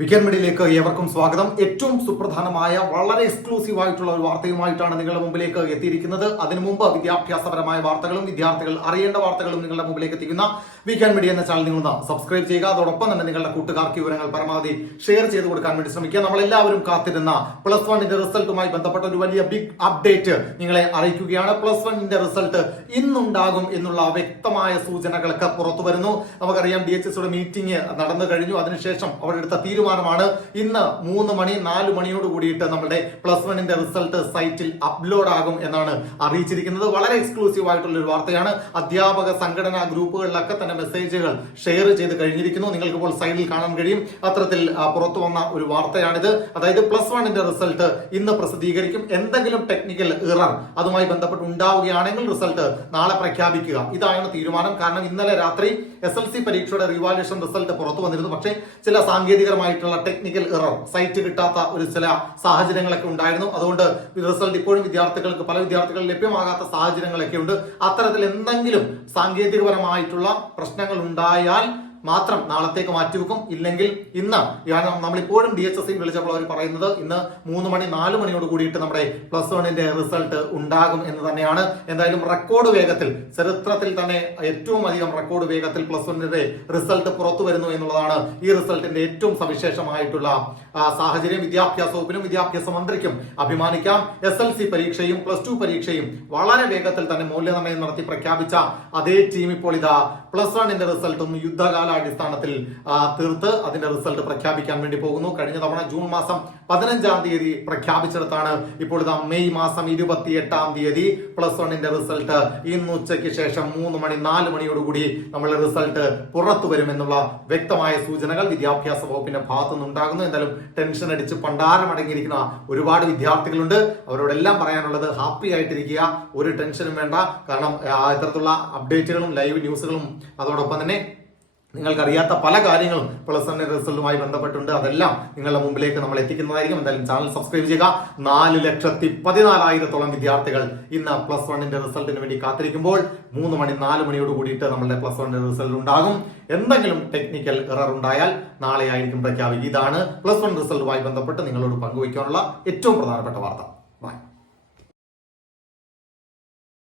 വിക്കൻ മീഡിയയിലേക്ക് ഏവർക്കും സ്വാഗതം. ഏറ്റവും സുപ്രധാനമായ വളരെ എക്സ്ക്ലൂസീവ് ആയിട്ടുള്ള ഒരു വാർത്തയുമായിട്ടാണ് നിങ്ങളുടെ മുമ്പിലേക്ക് എത്തിയിരിക്കുന്നത്. അതിനു മുമ്പ് വിദ്യാഭ്യാസപരമായ വാർത്തകളും വിദ്യാർത്ഥികൾ അറിയേണ്ട വാർത്തകളും നിങ്ങളുടെ മുമ്പിലേക്ക് എത്തിക്കുന്ന വിക്കൻ മീഡിയ എന്ന ചാനൽ നിങ്ങളൊന്ന് സബ്സ്ക്രൈബ് ചെയ്യുക. അതോടൊപ്പം തന്നെ നിങ്ങളുടെ കൂട്ടുകാർക്ക് വിവരങ്ങൾ പരമാവധി ഷെയർ ചെയ്ത് കൊടുക്കാൻ വേണ്ടി ശ്രമിക്കുക. നമ്മളെല്ലാവരും കാത്തിരുന്ന പ്ലസ് വണ്ണിന്റെ റിസൾട്ടുമായി ബന്ധപ്പെട്ട ഒരു വലിയ ബിഗ് അപ്ഡേറ്റ് നിങ്ങളെ അറിയിക്കുകയാണ്. പ്ലസ് വണ്ണിന്റെ റിസൾട്ട് ഇന്നുണ്ടാകും എന്നുള്ള വ്യക്തമായ സൂചനകളൊക്കെ പുറത്തു വരുന്നു. നമുക്കറിയാം ഡി എച്ച് എസ് മീറ്റിംഗ് നടന്നു കഴിഞ്ഞു. അതിനുശേഷം അവരെടുത്ത തീരുമാനമാണ് ഇന്ന് മൂന്ന് മണി നാല് മണിയോട് കൂടിയിട്ട് നമ്മുടെ പ്ലസ് വണ്ണിന്റെ റിസൾട്ട് സൈറ്റിൽ അപ്ലോഡ് ആകും എന്നാണ് അറിയിച്ചിരിക്കുന്നത്. വളരെ എക്സ്ക്ലൂസീവ് ആയിട്ടുള്ള ഒരു വാർത്തയാണ്. അധ്യാപക സംഘടനാ ഗ്രൂപ്പുകളിലൊക്കെ തന്നെ മെസ്സേജുകൾ ഷെയർ ചെയ്ത് കഴിഞ്ഞിരിക്കുന്നു. നിങ്ങൾക്ക് ഇപ്പോൾ സൈഡിൽ കാണാൻ കഴിയും. അത്തരത്തിൽ പുറത്തു വന്ന ഒരു വാർത്തയാണിത്. അതായത് പ്ലസ് വണ്ണിന്റെ റിസൾട്ട് ഇന്ന് പ്രസിദ്ധീകരിക്കും. എന്തെങ്കിലും ടെക്നിക്കൽ ഇറർ അതുമായി ബന്ധപ്പെട്ട് ഉണ്ടാവുകയാണെങ്കിൽ റിസൾട്ട് നാളെ പ്രഖ്യാപിക്കുക. ഇതാണ് തീരുമാനം. കാരണം ഇന്നലെ രാത്രി എസ് എൽ സി പരീക്ഷയുടെ റിവാലുവേഷൻ റിസൾട്ട് പുറത്തു വന്നിരുന്നു. പക്ഷേ ചില സാങ്കേതികമായിട്ടുള്ള ടെക്നിക്കൽ ഇറർ സൈറ്റ് കിട്ടാത്ത ഒരു ചില സാഹചര്യങ്ങളൊക്കെ ഉണ്ടായിരുന്നു. അതുകൊണ്ട് റിസൾട്ട് ഇപ്പോഴും വിദ്യാർത്ഥികൾക്ക് പല വിദ്യാർത്ഥികൾ ലഭ്യമാകാത്ത സാഹചര്യങ്ങളൊക്കെ ഉണ്ട്. അത്തരത്തിൽ എന്തെങ്കിലും സാങ്കേതികപരമായിട്ടുള്ള പ്രശ്നങ്ങൾ ഉണ്ടായാൽ മാത്രം നാളത്തേക്ക് മാറ്റിവെക്കും. ഇല്ലെങ്കിൽ ഇന്ന് നമ്മളിപ്പോഴും ഡി എച്ച് എസ് വിളിച്ചപ്പോൾ അവർ പറയുന്നത് ഇന്ന് മൂന്ന് മണി നാല് മണിയോട് കൂടിയിട്ട് നമ്മുടെ പ്ലസ് വണ്ണിന്റെ റിസൾട്ട് ഉണ്ടാകും എന്ന് തന്നെയാണ്. എന്തായാലും റെക്കോർഡ് വേഗത്തിൽ ചരിത്രത്തിൽ തന്നെ ഏറ്റവും അധികം റെക്കോർഡ് വേഗത്തിൽ പ്ലസ് വണ്ണിന്റെ റിസൾട്ട് പുറത്തു വരുന്നു എന്നുള്ളതാണ് ഈ റിസൾട്ടിന്റെ ഏറ്റവും സവിശേഷമായിട്ടുള്ള സാഹചര്യം. വിദ്യാഭ്യാസ വകുപ്പിനും വിദ്യാഭ്യാസ മന്ത്രിക്കും അഭിമാനിക്കാം. എസ് എൽ സി പരീക്ഷയും പ്ലസ് ടു പരീക്ഷയും വളരെ വേഗത്തിൽ തന്നെ മൂല്യനിർണയം നടത്തി പ്രഖ്യാപിച്ച അതേ ടീം ഇപ്പോൾ ഇതാ പ്ലസ് വണ്ണിന്റെ റിസൾട്ടും യുദ്ധകാലാടിസ്ഥാനത്തിൽ ആ, തീർത്ത് അതിന്റെ റിസൾട്ട് പ്രഖ്യാപിക്കാൻ വേണ്ടി പോകുന്നു. കഴിഞ്ഞ തവണ ജൂൺ മാസം പതിനഞ്ചാം തീയതി പ്രഖ്യാപിച്ചെടുത്താണ്. ഇപ്പോൾ മെയ് മാസം ഇരുപത്തി എട്ടാം തീയതി പ്ലസ് വണ്ണിന്റെ റിസൾട്ട് ഇന്ന് ഉച്ചയ്ക്ക് ശേഷം മൂന്ന് മണി നാല് മണിയോടുകൂടി നമ്മൾ റിസൾട്ട് പുറത്തു വരുമെന്നുള്ള വ്യക്തമായ സൂചനകൾ വിദ്യാഭ്യാസ വകുപ്പിന്റെ ഭാഗത്തു നിന്നുണ്ടാകുന്നു എന്തായാലും ടെൻഷൻ അടിച്ച് പണ്ടാരമടങ്ങിയിരിക്കുന്ന ഒരുപാട് വിദ്യാർത്ഥികളുണ്ട്. അവരോടെല്ലാം പറയാനുള്ളത് ഹാപ്പി ആയിട്ടിരിക്കുക. ഒരു ടെൻഷനും വേണ്ട. കാരണം ഇത്തരത്തിലുള്ള അപ്ഡേറ്റുകളും ലൈവ് ന്യൂസുകളും അതോടൊപ്പം തന്നെ നിങ്ങൾക്കറിയാത്ത പല കാര്യങ്ങളും പ്ലസ് വൺ റിസൾട്ടുമായി ബന്ധപ്പെട്ടുണ്ട്. അതെല്ലാം നിങ്ങളുടെ മുമ്പിലേക്ക് നമ്മൾ എത്തിക്കുന്നതായിരിക്കും. എന്തായാലും ചാനൽ സബ്സ്ക്രൈബ് ചെയ്യുക. നാല് ലക്ഷത്തി പതിനാലായിരത്തോളം വിദ്യാർത്ഥികൾ ഇന്ന് പ്ലസ് വണ്ണിന്റെ റിസൾട്ടിന് വേണ്ടി കാത്തിരിക്കുമ്പോൾ മൂന്ന് മണി നാല് മണിയോട് കൂടിയിട്ട് നമ്മളുടെ പ്ലസ് വണ്ണിന്റെ റിസൾട്ട് ഉണ്ടാകും. എന്തെങ്കിലും ടെക്നിക്കൽ എറർ ഉണ്ടായാൽ നാളെ ആയിരിക്കും പ്രഖ്യാപിക്കുക ഇതാണ് പ്ലസ് വൺ റിസൾട്ടുമായി ബന്ധപ്പെട്ട് നിങ്ങളോട് പങ്കുവയ്ക്കാനുള്ള ഏറ്റവും പ്രധാനപ്പെട്ട വാർത്ത. ബൈ